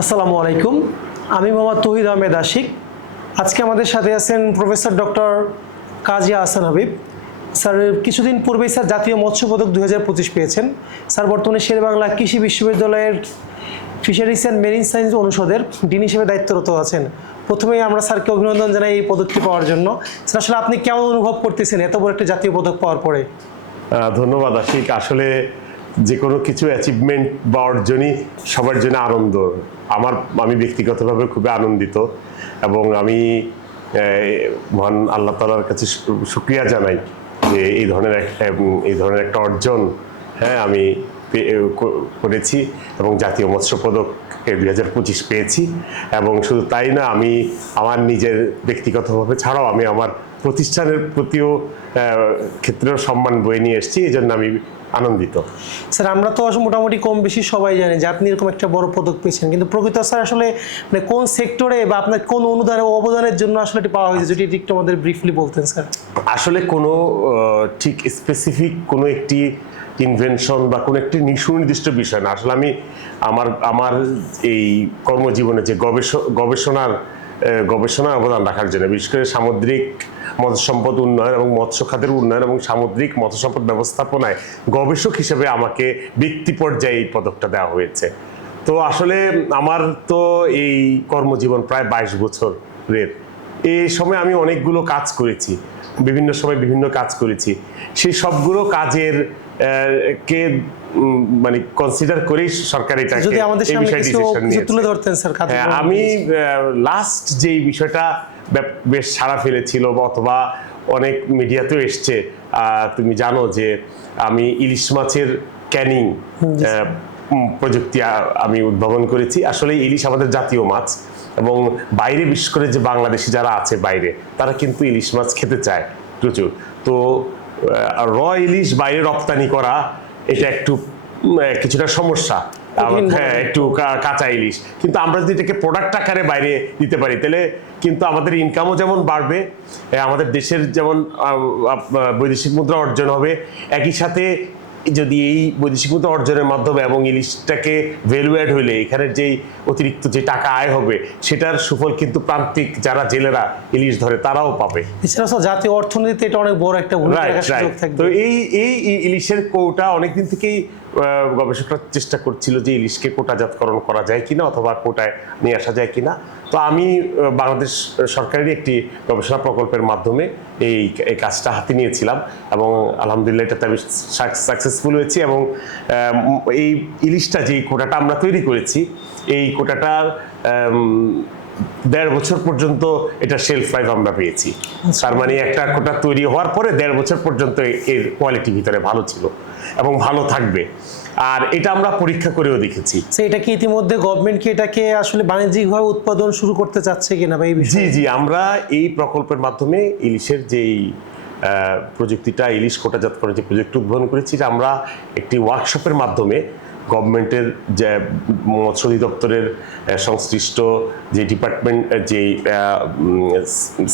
আসসালামু আলাইকুম। আমি মোহাম্মদ তহিদ আহমেদ আশিক। আজকে আমাদের সাথে আছেন প্রফেসর ডক্টর কাজিয়া আহসান হাবিব। স্যার, কিছুদিন পূর্বেই স্যার জাতীয় মৎস্য পদক দু হাজার পঁচিশ পেয়েছেন। স্যার, বর্তমানে শেরবাংলা কৃষি বিশ্ববিদ্যালয়ের ফিশারিজ অ্যান্ড মেরিন সায়েন্স অনুষদের ডিন হিসেবে দায়িত্বরত আছেন। প্রথমেই আমরা স্যারকে অভিনন্দন জানাই এই পদকটি পাওয়ার জন্য। স্যার, আসলে আপনি কেমন অনুভব করতেছেন এত বড় একটা জাতীয় পদক পাওয়ার পরে? ধন্যবাদ আশিক। আসলে যে কোনো কিছু অ্যাচিভমেন্ট বা অর্জনই সবার জন্য আনন্দ। আমার, আমি ব্যক্তিগতভাবে খুবই আনন্দিত এবং আমি মহান আল্লাহ তালার কাছে শুক্রিয়া জানাই যে এই ধরনের একটা এই ধরনের একটা অর্জন হ্যাঁ আমি করেছি এবং জাতীয় মৎস্য পদক দুই হাজার পঁচিশ পেয়েছি এবং শুধু তাই না, আমি আমার নিজের ব্যক্তিগতভাবে ছাড়াও আমি আমার প্রতিষ্ঠানের প্রতিও ক্ষেত্রেও সম্মান বয়ে নিয়ে এসেছি। এই জন্য আমি আনন্দিত। স্যার আমরা তো আসলে মোটামুটি কম বেশি সবাই জানি যে আপনি এরকম একটা বড় পদক পেয়েছেন। কিন্তু প্রকৃত স্যার আসলে মানে কোন সেক্টরে বা আপনার কোন অনুদান ও অবদানের জন্য আসলে এটি পাওয়া হয়েছে? যদি এটি একটু আমাদের ব্রিফলি বলতেন স্যার। আসলে কোনো ঠিক স্পেসিফিক কোনো একটি ইনভেনশন বা কোনো একটি সুনির্দিষ্ট বিষয় না। আসলে আমি আমার আমার এই কর্মজীবনে যে গবেষ গবেষণার আহ, গবেষণার অবদান রাখার জন্য বিশেষ করে সামুদ্রিক মৎস্য সম্পদ উন্নয়ন এবং মৎস্য খাতের উন্নয়ন এবং সামুদ্রিক মৎস্য সম্পদ ব্যবস্থাপনায় গবেষক হিসেবে আমাকে ব্যক্তি পর্যায়ে এই পদকটা দেওয়া হয়েছে। তো আসলে আমার তো এই কর্মজীবন প্রায় বাইশ বছরের। এই সময় আমি অনেকগুলো কাজ করেছি বিভিন্ন সময় বিভিন্ন কাজ করেছি। সেই সবগুলো কাজের কে মানে কনসিডার করেই সরকার এটা যদি আমাদের সামনে কিছু তুলে ধরতেন স্যার হ্যাঁ, আমি লাস্ট যেই বিষয়টা বেশ সাড়া ফেলেছিল অথবা অনেক মিডিয়াতেও এসছে। তুমি জানো যে আমি ইলিশ মাছের ক্যানিং প্রযুক্তি আমি উদ্ভাবন করেছি। আসলে ইলিশ আমাদের জাতীয় মাছ এবং বাইরে বিশেষ করে যে বাংলাদেশি যারা আছে বাইরে তারা কিন্তু ইলিশ মাছ খেতে চায় প্রচুর। তো র ইলিশ বাইরে রপ্তানি করা এটা একটু কিছুটা সমস্যা। হ্যাঁ একটু কাঁচা ইলিশ। কিন্তু আমরা যদি এটাকে প্রোডাক্ট আকারে বাইরে দিতে পারি তাহলে কিন্তু আমাদের ইনকামও যেমন বাড়বে আমাদের দেশের যেমন বৈদেশিক মুদ্রা অর্জন হবে একই সাথে যদি এই বৈদেশিক মুদ্রা অর্জনের মাধ্যমে এবং ইলিশটাকে ভ্যালু অ্যাড হইলে এখানের যেই অতিরিক্ত যে টাকা আয় হবে সেটার সুফল কিন্তু প্রান্তিক যারা জেলেরা ইলিশ ধরে তারাও পাবে। এছাড়া জাতীয় অর্থনীতিতে এটা অনেক বড় একটা তো এই এই ইলিশের কোটা অনেকদিন থেকেই গবেষকরা চেষ্টা করছিল যে ইলিশকে কোটাজাতকরণ করা যায় কিনা অথবা কোটায় নিয়ে আসা যায় কিনা। তো আমি বাংলাদেশ সরকারের একটি গবেষণা প্রকল্পের মাধ্যমে এই এই কাজটা হাতে নিয়েছিলাম এবং আলহামদুলিল্লাহ এটাতে আমি সাকসেসফুল হয়েছি এবং এই ইলিশটা যে কোটাটা আমরা তৈরি করেছি, এই কোটাটার দেড় বছর পর্যন্ত এটা শেলফ লাইফ আমরা পেয়েছি। তার মানে একটা কোটা তৈরি হওয়ার পরে দেড় বছর পর্যন্ত এর কোয়ালিটি ভিতরে ভালো ছিল এবং ভালো থাকবে। আর এটা আমরা পরীক্ষা করেও দেখেছি। সে এটা কি ইতিমধ্যে গভর্নমেন্ট কি এটাকে আসলে বাণিজ্যিকভাবে উৎপাদন শুরু করতে চাচ্ছে কিনা বা এই জি জি আমরা এই প্রকল্পের মাধ্যমে ইলিশের যেই প্রযুক্তিটা ইলিশ কোটাজাত করে যে প্রজেক্ট উদ্ভাবন করেছি এটা আমরা একটি ওয়ার্কশপের মাধ্যমে গভর্নমেন্টের যে মৎস্য অধিদপ্তরের সংশ্লিষ্ট যে ডিপার্টমেন্ট যে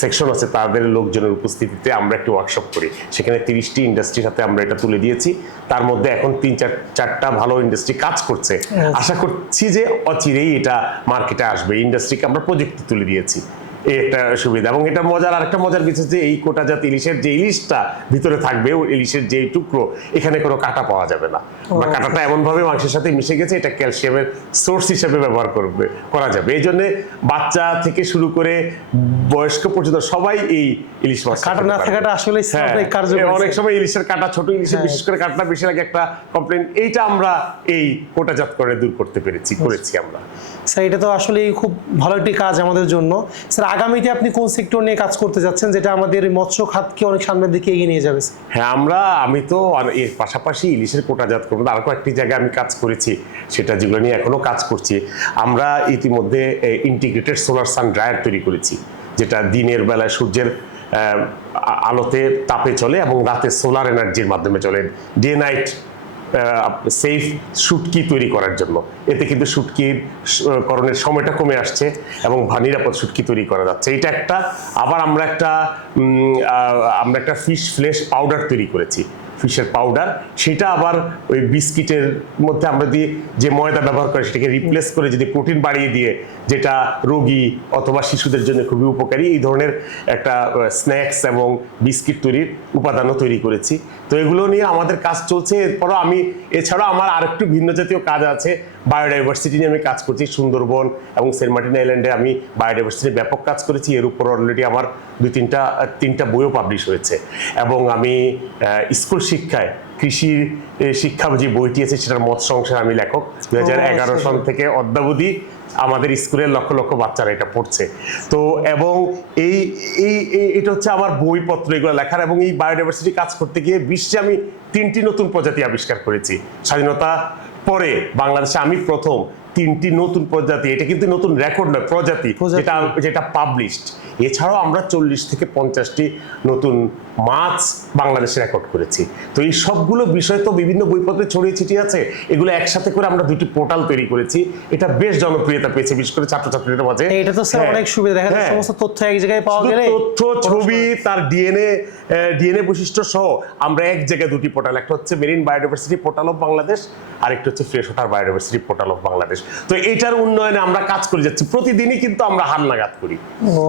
সেকশন আছে তাদের লোকজনের উপস্থিতিতে আমরা একটি ওয়ার্কশপ করি। সেখানে তিরিশটি ইন্ডাস্ট্রির হাতে আমরা এটা তুলে দিয়েছি। তার মধ্যে এখন তিন চার চারটা ভালো ইন্ডাস্ট্রি কাজ করছে। আশা করছি যে অচিরেই এটা মার্কেটে আসবে। ইন্ডাস্ট্রিকে আমরা প্রযুক্তি তুলে দিয়েছি। এই একটা সুবিধা। এবং এটা মজার আরেকটা মজার বিষয় যে এই কোটাজাত ইলিশের যে ইলিশটা ভিতরে থাকবে ওই ইলিশের যে টুকরো এখানে কোনো কাটা পাওয়া যাবে না। বা কাঁটাটা এমন ভাবে মাংসের সাথে মিশে গেছে এটা ক্যালসিয়ামের সোর্স হিসেবে ব্যবহার করবে করা যাবে। এই জন্য বাচ্চা থেকে শুরু করে বয়স্ক পর্যন্ত সবাই এই ইলিশ মাছ কাটা না থাকাটা আসলে হ্যাঁ, অনেক সময় ইলিশের কাটা ছোট ইলিশের হ্যাঁ। বিশেষ করে কাটা বেশি লাগে একটা কমপ্লেন এইটা আমরা এই কোটাজাত করে দূর করতে পেরেছি করেছি আমরা। স্যার এটা তো আসলে খুব ভালো একটি কাজ আমাদের জন্য। স্যার আগামীতে আপনি কোন সেক্টর নিয়ে কাজ করতে যাচ্ছেন যেটা আমাদের মৎস্য খাতকে অনেক সামনের দিকে এগিয়ে নিয়ে যাবে? হ্যাঁ আমরা, আমি তো এর পাশাপাশি ইলিশের কোটাজাত করব আরও কয়েকটি জায়গায় আমি কাজ করেছি, সেটা যেগুলো নিয়ে এখনও কাজ করছি। আমরা ইতিমধ্যে ইন্টিগ্রেটেড সোলার সান ড্রায়ার তৈরি করেছি, যেটা দিনের বেলায় সূর্যের আলোতে তাপে চলে এবং রাতে সোলার এনার্জির মাধ্যমে চলে। ডে নাইট সেফ শুটকি তৈরি করার জন্য। এতে কিন্তু শুটকির করণের সময়টা কমে আসছে এবং ভানিরাপদ সুটকি শুটকি তৈরি করা যাচ্ছে। এটা একটা, আবার আমরা একটা আমরা একটা ফিশ ফ্লেশ পাউডার তৈরি করেছি। ফিশের পাউডার সেটা আবার ওই বিস্কিটের মধ্যে আমরা দিয়ে যে ময়দা ব্যবহার করে সেটাকে রিপ্লেস করে যদি প্রোটিন বাড়িয়ে দিয়ে, যেটা রোগী অথবা শিশুদের জন্য খুবই উপকারী, এই ধরনের একটা স্ন্যাক্স এবং বিস্কিট তৈরির উপাদানও তৈরি করেছি। তো এগুলো নিয়ে আমাদের কাজ চলছে। এরপরও আমি, এছাড়াও আমার আরেকটু ভিন্ন জাতীয় কাজ আছে। বায়োডাইভার্সিটি নিয়ে আমি কাজ করছি সুন্দরবন এবং সেন্ট মার্টিন আইল্যান্ডে আমি বায়োডাইভার্সিটির ব্যাপক কাজ করেছি। এর উপর অলরেডি আমার দুই তিনটা তিনটা বইও পাবলিশ হয়েছে। এবং আমি স্কুল শিক্ষায় কৃষি এ, শিক্ষা যে বইটি আছে সেটার মত সংসার আমি লেখক। দু হাজার এগারো সাল থেকে অদ্যাবধি আমাদের স্কুলের লক্ষ লক্ষ বাচ্চারা এটা পড়ছে। তো এবং এই এই এই- এটা হচ্ছে আমার বইপত্র এগুলো লেখার এবং এই বায়োডাইভার্সিটি কাজ করতে গিয়ে বিশ্বে আমি তিনটি নতুন প্রজাতি আবিষ্কার করেছি। স্বাধীনতা পরে বাংলাদেশে আমি প্রথম তিনটি নতুন প্রজাতি এটা কিন্তু নতুন রেকর্ড নয় প্রজাতি। যেটা যেটা পাবলিশড এছাড়াও আমরা চল্লিশ থেকে পঞ্চাশটি নতুন মাছ বাংলাদেশে রেকর্ড করেছি। তো এই সবগুলো বিষয় তো বিভিন্ন বইপত্রে ছড়িয়ে ছিটিয়ে আছে। এগুলো একসাথে করে আমরা দুটি পোর্টাল তৈরি করেছি। এটা বেশ জনপ্রিয়তা পেয়েছে বিশেষ করে ছাত্রছাত্রীদের মাঝে। এটা তো স্যার হ্যাঁ, অনেক সুবিধা। দেখা যায় হ্যাঁ। সমস্ত তথ্য এক জায়গায় পাওয়া গেলে তথ্য ছবি তার ডিএনএ ডিএনএ বৈশিষ্ট্য সহ আমরা এক জায়গায় দুটি পোর্টাল একটা হচ্ছে marine biodiversity portal of Bangladesh আর একটা হচ্ছে fresh water biodiversity portal of Bangladesh তো এটার উন্নয়নে আমরা কাজ করে যাচ্ছি। প্রতিদিনই কিন্তু আমরা হাল নাগাদ করি।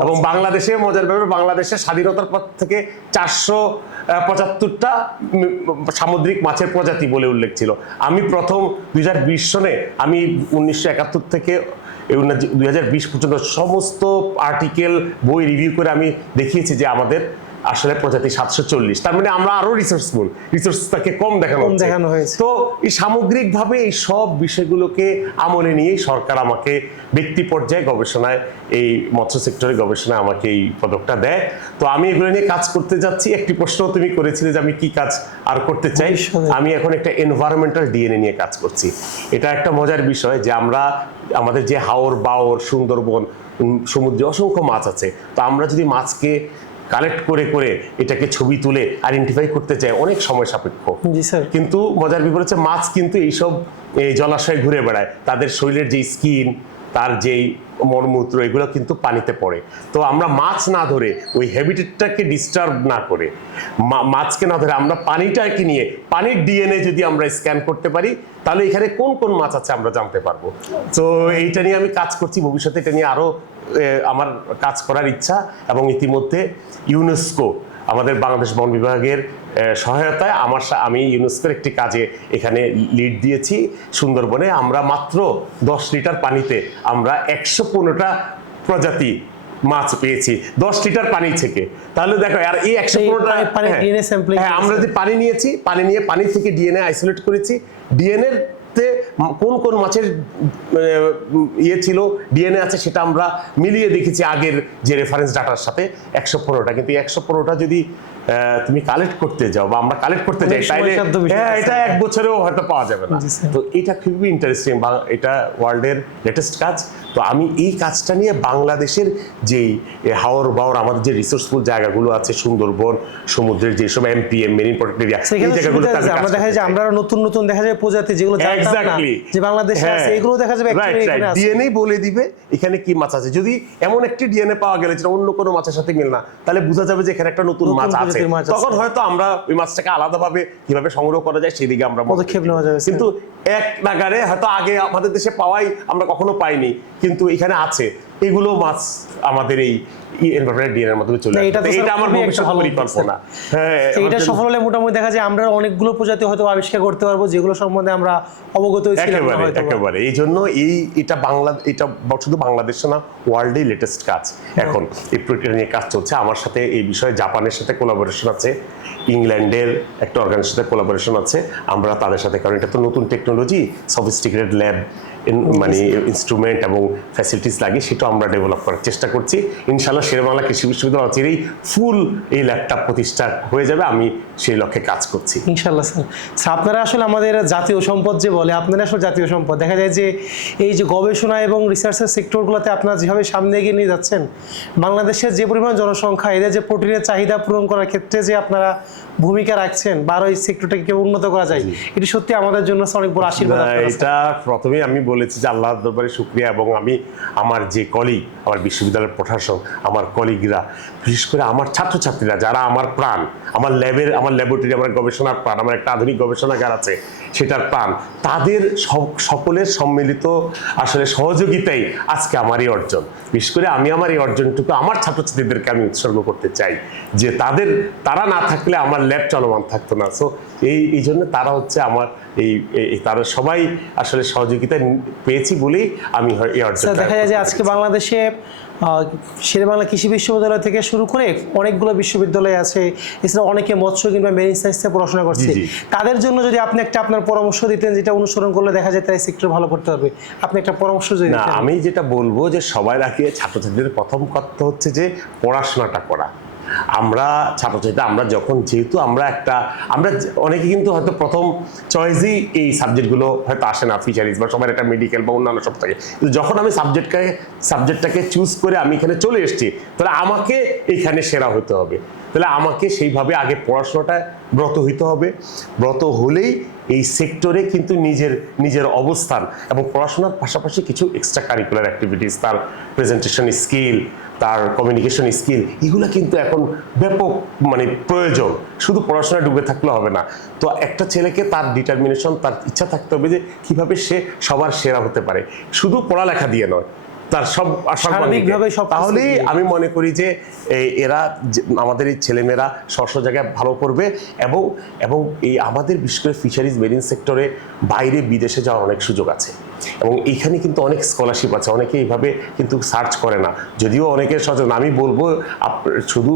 এবং বাংলাদেশে মজার ব্যাপার বাংলাদেশের স্বাধীনতার পর থেকে চারশো পঁচাত্তরটা সামুদ্রিক মাছের প্রজাতি বলে উল্লেখ ছিল। আমি প্রথম দুই সনে আমি উনিশশো একাত্তর থেকে দুই হাজার বিশ পর্যন্ত সমস্ত আর্টিকেল বই রিভিউ করে আমি দেখিয়েছি যে আমাদের আসলে প্রজাতি সাতশো চল্লিশ। তার মানে আমরা আরও রিসোর্সফুল রিসোর্সটাকে কম দেখানো কম দেখানো হয়েছে। তো এই সামগ্রিকভাবে এই সব বিষয়গুলোকে আমলে নিয়েই সরকার আমাকে ব্যক্তি পর্যায়ে গবেষণায় এই মৎস্য সেক্টরের গবেষণায় আমাকে এই পদকটা দেয়। তো আমি এগুলো নিয়ে কাজ করতে যাচ্ছি। একটি প্রশ্ন তুমি করেছিলে যে আমি কি কাজ আর করতে চাই। আমি এখন একটা এনভায়রনমেন্টাল ডিএনএ নিয়ে কাজ করছি। এটা একটা মজার বিষয় যে আমরা আমাদের যে হাওর বাওর সুন্দরবন সমুদ্রে অসংখ্য মাছ আছে। তো আমরা যদি মাছকে কালেক্ট করে করে এটাকে ছবি তুলে আইডেন্টিফাই করতে চায় অনেক সময় সাপেক্ষ। জি স্যার। কিন্তু মজার বিপরীত হচ্ছে মাছ কিন্তু এইসব এই জলাশয়ে ঘুরে বেড়ায়। তাদের শরীরের যে স্কিন তার যেই মলমূত্র, এগুলো কিন্তু পানিতে পড়ে। তো আমরা মাছ না ধরে ওই হ্যাবিটেটটাকে ডিস্টার্ব না করে মাছকে না ধরে আমরা পানিটাকে নিয়ে, পানির ডিএনএ যদি আমরা স্ক্যান করতে পারি, তাহলে এখানে কোন কোন মাছ আছে আমরা জানতে পারব। তো এইটা নিয়ে আমি কাজ করছি, ভবিষ্যতে এটা নিয়ে আরও আমার কাজ করার ইচ্ছা এবং ইতিমধ্যে ইউনেস্কো আমাদের বাংলাদেশ বন বিভাগের সহায়তায় আমার আমি ইউনেস্কোর একটি কাজে এখানে লিড দিয়েছি। সুন্দরবনে আমরা মাত্র দশ লিটার পানিতে আমরা একশো পনেরোটা প্রজাতি মাছ পেয়েছি। দশ লিটার পানি থেকে। তাহলে দেখো আর এই একশো পনেরোটা পানি- পানির হ্যাঁ আমরা যদি পানি নিয়েছি পানি নিয়ে পানি থেকে ডিএনএ আইসোলেট করেছি। ডিএনএ তে কোন কোন মাছের ইয়ে ছিল ডিএনএ আছে সেটা আমরা মিলিয়ে দেখেছি আগের যে রেফারেন্স ডাটার সাথে। একশো পনেরোটা। কিন্তু একশো পনেরোটা যদি তুমি কালেক্ট করতে যাও বা আমরা কালেক্ট করতে যাই তাইলে হ্যাঁ এটা এক বছরেও হয়তো পাওয়া যাবে না। তো এটা খুবই ইন্টারেস্টিং বা এটা ওয়ার্ল্ডের লেটেস্ট কাজ। তো আমি এই কাজটা নিয়ে বাংলাদেশের যেই হাওর বাওর আমাদের যে রিসোর্সফুল জায়গাগুলো আছে সুন্দরবন সমুদ্রের যেসব এমপিএম মেরিন প্রোটেক্টেড এরিয়া এই জায়গাগুলো আমরা দেখা যায় যে আমরা নতুন নতুন দেখা যায় প্রজাতি যেগুলো না যে বাংলাদেশে আছে এগুলো দেখা যাবে। ডিএনএ বলে দিবে এখানে কি মাছ আছে। যদি এমন একটি ডিএনএ পাওয়া গেলে যেটা অন্য কোনো মাছের সাথে মিল না তাহলে বোঝা যাবে যে এখানে একটা নতুন মাছ আছে। তখন হয়তো আমরা ওই মাছটাকে আলাদাভাবে কীভাবে সংগ্রহ করা যায় সেদিকে আমরা পদক্ষেপ। নেওয়া যাবে, কিন্তু এক নাগারে হয়তো আগে আমাদের দেশে পাওয়াই আমরা কখনো পাইনি। কিন্তু এখানে আছে। এগুলো মাছ আমাদের এই এনভায়রনমেন্ট মাধ্যমে চলে এটা তো তো স্যার এটা আমার ভবিষ্যৎ পরিকল্পনা। হ্যাঁ এটা সফল হলে মোটামুটি দেখা যায় আমরা অনেকগুলো প্রজাতি হয়তো আবিষ্কার করতে পারব যেগুলো সম্বন্ধে আমরা অবগত ছিলাম না হয়তো একেবারে। এই জন্য এই এটা বাংলা এটা শুধু বাংলাদেশ না ওয়ার্ল্ডে লেটেস্ট কাজ। এখন এই প্রক্রিয়া নিয়ে কাজ চলছে। আমার সাথে এই বিষয়ে জাপানের সাথে কোলাবোরেশন আছে ইংল্যান্ডের একটা অর্গানের সাথে কোলাবোরেশন আছে। আমরা তাদের সাথে কারণ এটা তো নতুন টেকনোলজি সফিস্টিকেটেড ল্যাব মানে ইনস্ট্রুমেন্ট এবং ফ্যাসিলিটিস লাগে সেটাও আমরা ডেভেলপ করার চেষ্টা করছি। ইনশাল্লাহ শেরবাংলা কৃষি বিশ্ববিদ্যালয় অচিরেই ফুল এই ল্যাবটা প্রতিষ্ঠা হয়ে যাবে আমি সেই লক্ষ্যে কাজ করছি। ইনশাল্লাহ স্যার। স্যার আপনারা আসলে আমাদের জাতীয় সম্পদ যে বলে আপনারা আসলে জাতীয় সম্পদ। দেখা যায় যে এই যে গবেষণা এবং রিসার্চের সেক্টরগুলোতে আপনারা যেভাবে সামনে এগিয়ে নিয়ে যাচ্ছেন বাংলাদেশের যে পরিমাণ জনসংখ্যা এদের যে প্রোটিনের চাহিদা পূরণ করার ক্ষেত্রে যে আপনারা ভূমিকা রাখছেন বারো এই সেক্টরটাকে কেউ উন্নত করা যায় এটি সত্যি আমাদের জন্য অনেক বড় আশীর্বাদ। এটা প্রথমে আমি বলেছি যে আল্লাহ দরবারে শুক্রিয়া এবং আমি আমার যে কলিগ আমার বিশ্ববিদ্যালয়ের প্রশাসক আমার কলিগরা বিশেষ করে আমার ছাত্রছাত্রীরা যারা আমার প্রাণ আমার ল্যাবের আমার ল্যাবরেটরি আমার গবেষণার প্রাণ আমার একটা আধুনিক গবেষণাগার আছে সেটার প্রাণ। তাদের সকলের সম্মিলিত আসলে সহযোগিতাই আজকে আমার এই অর্জন। বিশেষ করে আমি আমার এই অর্জনটুকু আমার ছাত্রছাত্রীদেরকে আমি উৎসর্গ করতে চাই যে তাদের তারা না থাকলে আমার ল্যাব চলমান থাকতো না। সো এই এই জন্য তারা হচ্ছে আমার এই এই- তারা সবাই আসলে সহযোগিতা পেয়েছি বলেই আমি এই অর্জন দেখা যায় যে আজকে বাংলাদেশে শেরে বাংলা কৃষি বিশ্ববিদ্যালয় থেকে শুরু করে অনেকগুলো বিশ্ববিদ্যালয় আছে। এছাড়া অনেকে মৎস্য কিংবা মেরিন সায়েন্সে পড়াশোনা করছে। তাদের জন্য যদি আপনি একটা আপনার পরামর্শ দিতেন যেটা অনুসরণ করলে দেখা যায় তারা সেক্টর ভালো করতে পারবে। আপনি একটা পরামর্শ যদি না আমি যেটা বলব যে সবাই আগে ছাত্রছাত্রীদের প্রথম কথা হচ্ছে যে পড়াশোনাটা করা। আমরা ছাত্রছাত্রী আমরা যখন যেহেতু আমরা একটা, আমরা অনেকে কিন্তু হয়তো প্রথম চয়েসই এই সাবজেক্টগুলো হয়তো আসে না ফিচারিজ বা সবার একটা মেডিকেল বা অন্যান্য সব থাকে। কিন্তু যখন আমি সাবজেক্টকে সাবজেক্টটাকে চুজ করে আমি এখানে চলে এসেছি, তাহলে আমাকে এখানে সেরা হতে হবে। তাহলে আমাকে সেইভাবে আগে পড়াশোনাটা ব্রত হইতে হবে। ব্রত হলেই এই সেক্টরে কিন্তু নিজের নিজের অবস্থান এবং পড়াশোনার পাশাপাশি কিছু এক্সট্রা কারিকুলার অ্যাক্টিভিটিস তার প্রেজেন্টেশন স্কিল তার কমিউনিকেশন স্কিল এগুলো কিন্তু এখন ব্যাপক মানে প্রয়োজন। শুধু পড়াশোনায় ডুবে থাকলে হবে না। তো একটা ছেলেকে তার ডিটারমিনেশন তার ইচ্ছা থাকতে হবে যে কীভাবে সে সবার সেরা হতে পারে। শুধু পড়ালেখা দিয়ে নয় তার সব সার্বিকভাবে সব তাহলেই। আমি মনে করি যে এরা আমাদের এই ছেলেমেয়েরা স্ব স্ব জায়গায় ভালো করবে এবং এবং এই আমাদের বিশেষ করে ফিশারিজ মেরিন সেক্টরে বাইরে বিদেশে যাওয়ার অনেক সুযোগ আছে এবং এইখানে কিন্তু অনেক স্কলারশিপ আছে। অনেকে এইভাবে কিন্তু সার্চ করে না। যদিও অনেকে সচেতন। আমি বলব শুধু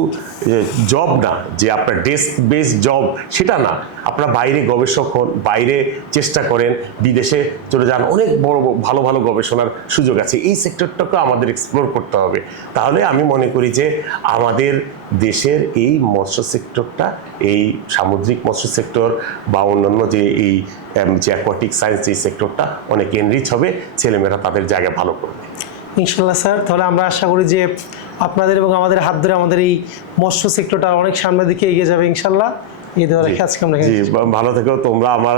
জব না, যে আপনার ডেস্ক বেস জব সেটা না। আপনার বাইরে গবেষক হন, বাইরে চেষ্টা করেন, বিদেশে চলে যান। অনেক বড় ভালো ভালো গবেষণার সুযোগ আছে। এই সেক্টরটাকে আমাদের এক্সপ্লোর করতে হবে। তাহলে আমি মনে করি যে আমাদের দেশের এই মৎস্য সেক্টরটা এই সামুদ্রিক মৎস্য সেক্টর বা অন্যান্য যে এই যে অ্যাকোয়াটিক সায়েন্স এই সেক্টরটা অনেক এনরিচ হবে ছেলেমেয়েরা তাদের জায়গায় ভালো করবে। ইনশাল্লাহ স্যার তাহলে আমরা আশা করি যে আপনাদের এবং আমাদের হাত ধরে আমাদের এই মৎস্য সেক্টরটা অনেক সামনের দিকে এগিয়ে যাবে ইনশাল্লাহ এই রেখে আজকে আমরা জি ভালো থেকো। তোমরা আমার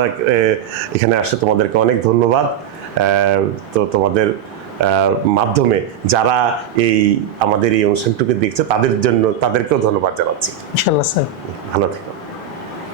এখানে আসে তোমাদেরকে অনেক ধন্যবাদ। তো তোমাদের মাধ্যমে যারা এই আমাদের এই অনুষ্ঠানটুকু দেখছে তাদের জন্য তাদেরকেও ধন্যবাদ জানাচ্ছি। ইনশাল্লাহ স্যার। ভালো থেকো।